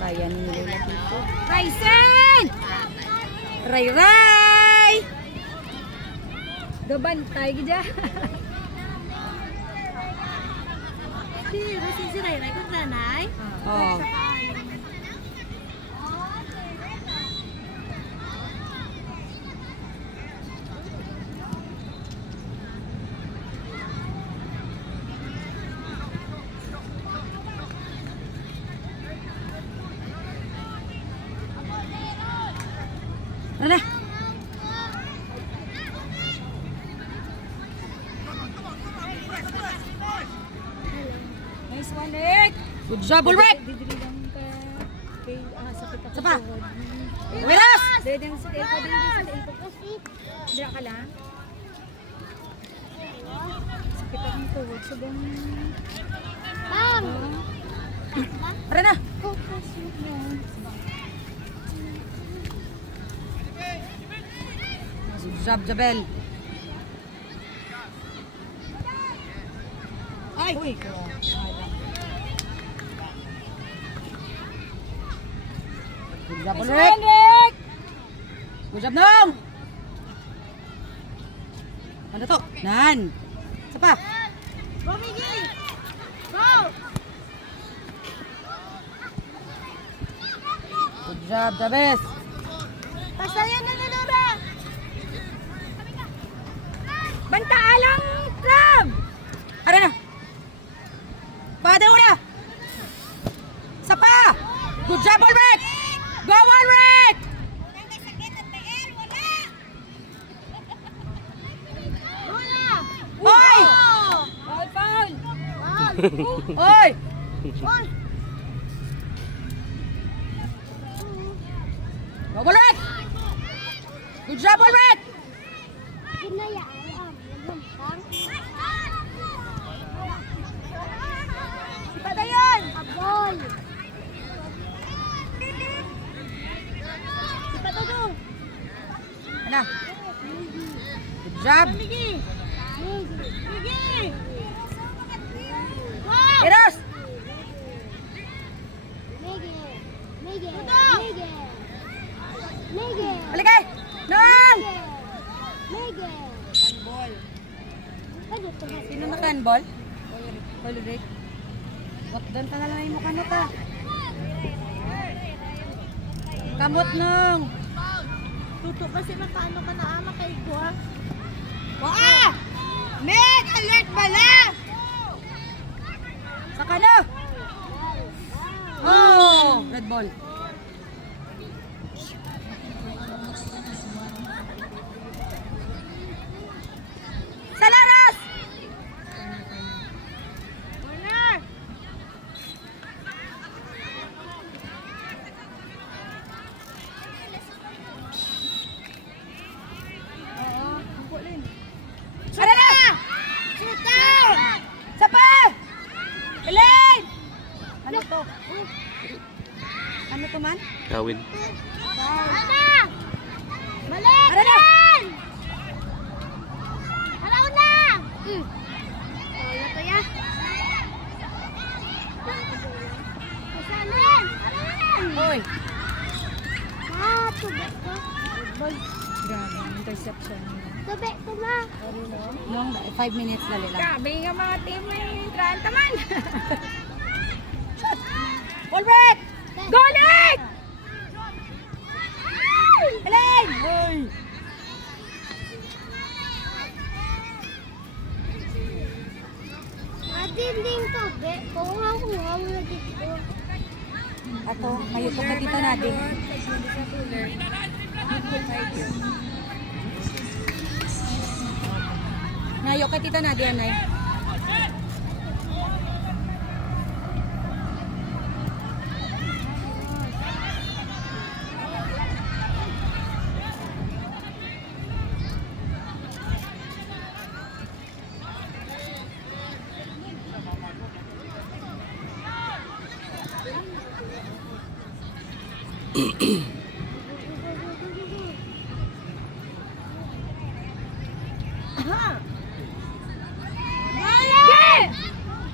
Kaya nila dito. Ryzen! Ray! Gabantay gidya. Si Ray kung nanay. Oh. Ano na? Nice one, Nick. Good job, Ulrich! Didiri lang ka. Kay sakit ako. Sapa. tuhod. Wiras! Dede ang sakit ko din sa ito ko. Dira ka lang. Sakit akong tuhod. Subang... Tara na! Good job, Jabel. Ay! Uy, good job, Ulrich! Nick! Good job, Nong! Ano to? Nan! Isa pa! Go, Miggy! Go! Good job, Jabez! Pasayan na Nora! Bantaalang Crab! Ara na! Bada una! Isa pa! Good job, Ulrich! Go, Ulrich! Oy! Foul, foul! Oy! Go, Ulrich! Good job, Ulrich! Patayon! Abol! Patudong! Ano? Good job! Miggy! Miggy! Eros! Balikay! Nong! Sino naka-handball? Ulrich? What doon ka na lang yung mukha nito? Kamot, Nong! Tuto kasi paano ka naama kay Gua? Waa! Meg! Alert bala! Saka na! Oh! Red ball. Salaras! Corner! Ano na? Shoot down! Sapa! Elaine! Ano to? Ano to man? Kawin. Ana! Malik! Ano na? Alaw na! Wala to ya. Kasanin! Hoy! Tubig ko. Grabe, interception. Tubig ko ma. Nung 5 minutes na nila. Grabe nga mga team may tranta man. Ulrich! Go, Nick! Elaine! Hoy! Atin din tubig. Kuha mo dito. Ato, mayukot na kita natin. Ngayok ka tita natin, anay. Malik!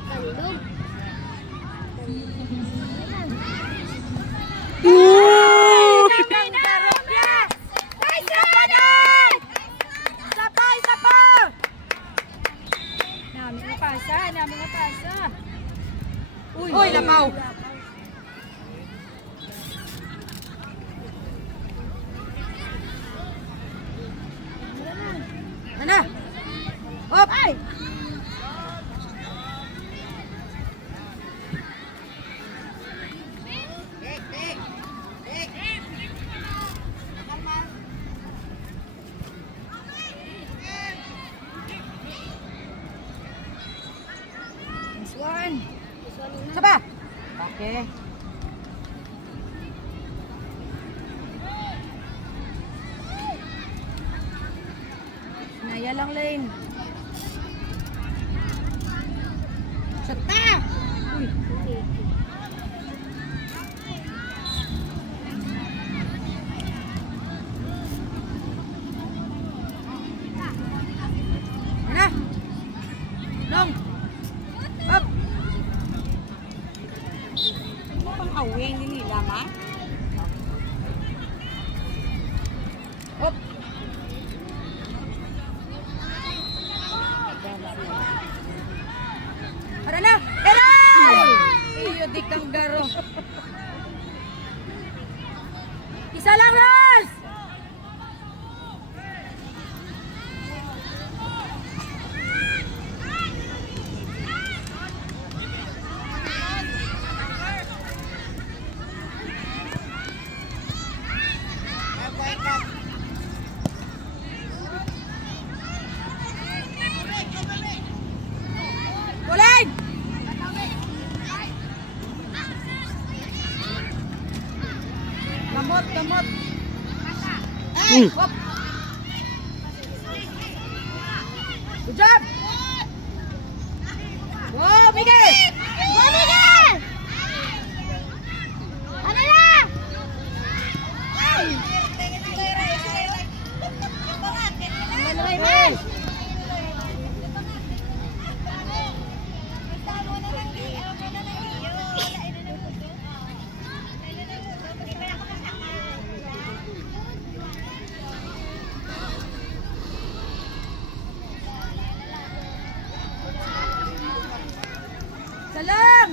Tandog. Hoy, lapaw! Ano? Hop! Ay! This one. Saba? Okay. Naya lang lane. Sata! Uy. Ano? Long! Up! Pang awing din nila, ma? Up! Para na! Eray! Iyo, di kang garo. Isa lang, Ros! Ulan! Gamot, gamot. Ay! Hop! Good job! Go, Miguel! Go, Miguel! Ano na? Ay! Manuay, man! Salam!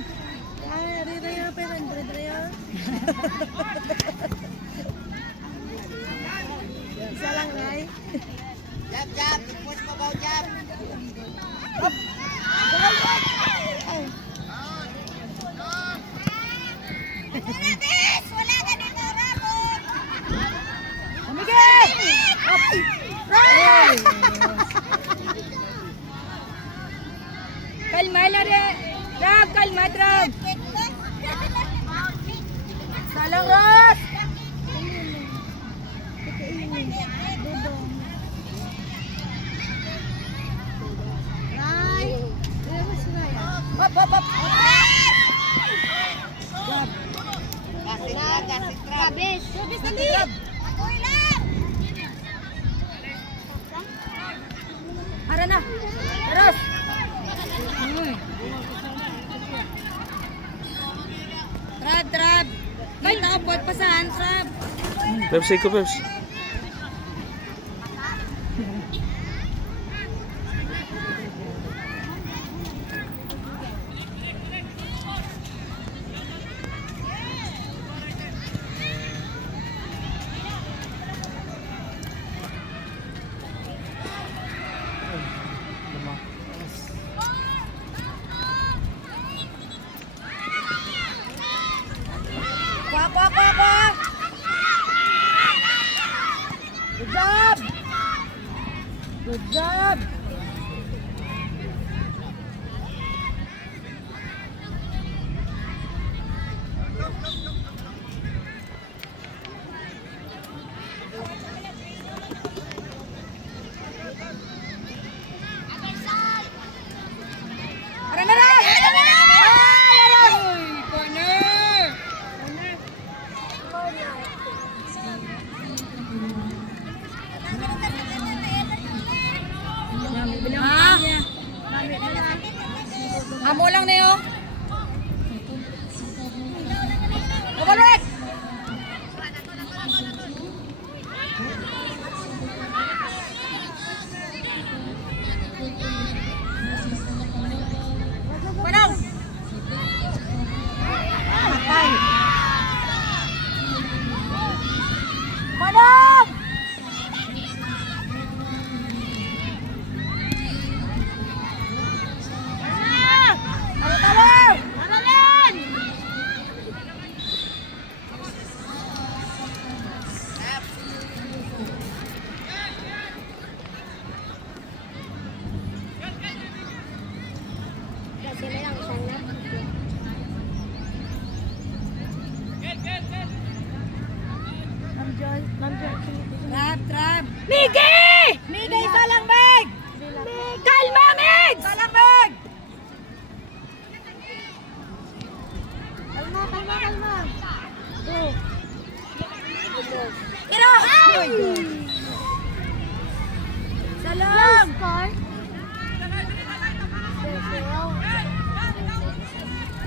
Ay, raya pa rin, raya. Isa lang, Nay. Jab, jab. Push mo ba, jab? Miguel! Hop! Right! Kalma lang rin. Trab, kalma, Trab. Salang, Ros! Ay! Hop, hop, hop. Gasit trap, gasit trap. Kabis! Kabis na di! Ako'y lang! Hara na. Ros! Uy. Trab, Trab. May takapot pa saan, Trab. Pepsi ko, Pepsi. Kwa, kwa, kwa, kwa. Miggy! Miggy, isa lang, Meg! Kalma, Migs! Isa lang, Meg! Kalma, kalma, kalma. Go. Kira! Ay! Isa lang! Score.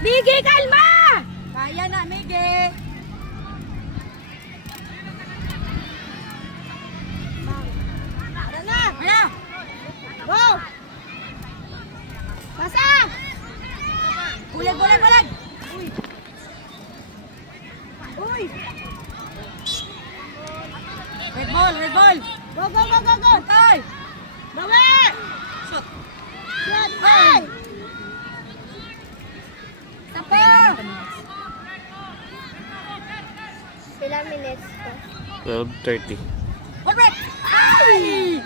Miggy, kalma! Kaya na, Miggy! Tara na. Ano? Go. Pasa. Bulag, bulag, bulag! Uy. Red ball, red ball! Go, go, go, go, go. Tay! Bawi. Shoot! Shot. Ay. Sapa! Ilang minutes to? 12:30. Ball break! Ay!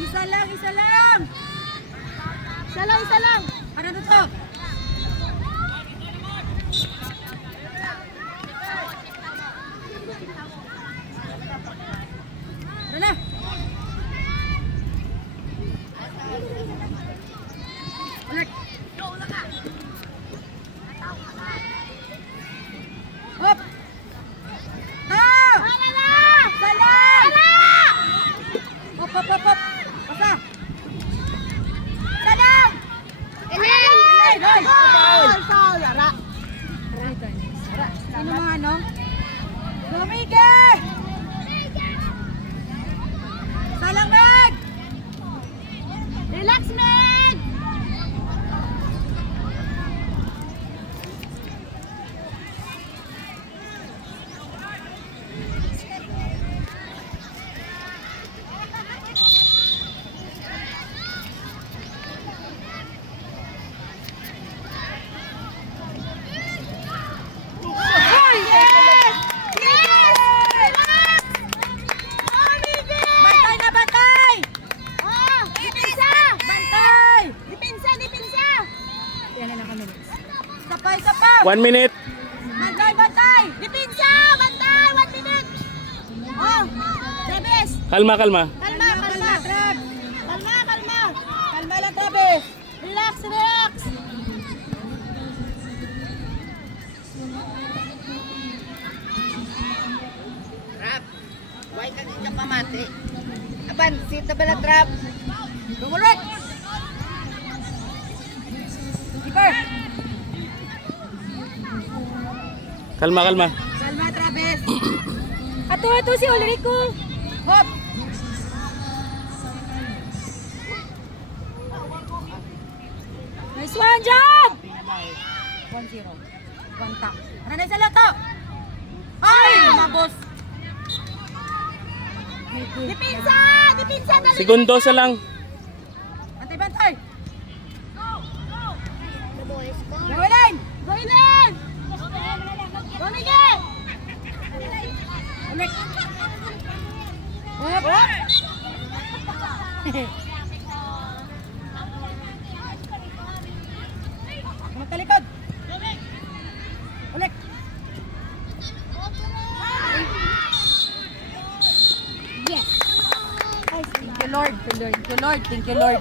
Isa lang, isa lang! Isa lang, isa lang. Ano to? Ano na? Ulit. Hop! Ah! Tara na. Salang! Hop, hop, hop, hop! Pasa! Salang! Ilan. Hoy! Foul, foul. Lara. Sino mga ano? Lumigay! Salang, Meg! Relax, Meg. Hoy! Yes! Yes! Relax. Oh, Miggy. Bantay na bantay! Oh, dipinsa. Bantay! Dipinsa, dipinsa. Sapay, sapay! 1 minute. Bantay, bantay! Dipinsa. Bantay. 1 minute. Oh, Travis. Kalma, kalma. Kalma, kalma. Trap! Kalma, kalma. Kalma lang, Travis! Relax, relax. Trap. Why ka din ka pamati? Aban, sita bala trap. Gumulit! Keeper! Kalma, kalma. Kalma, Travis! Ato si Ulrico. Hop! Nice one, job! 1-0. One tap. Ano na isa lang to? Ay! Mabos! Dipinsa. Dipinsa. Dali. Segundo sa lang. Bantay, bantay! The boys score. Gawin! Go, Ilan. Go, Miggy. Ulit! Hop! Hop! Magtalikod! Ulit! Yes. Thank you, Lord. Thank you, Lord. Thank you, Lord.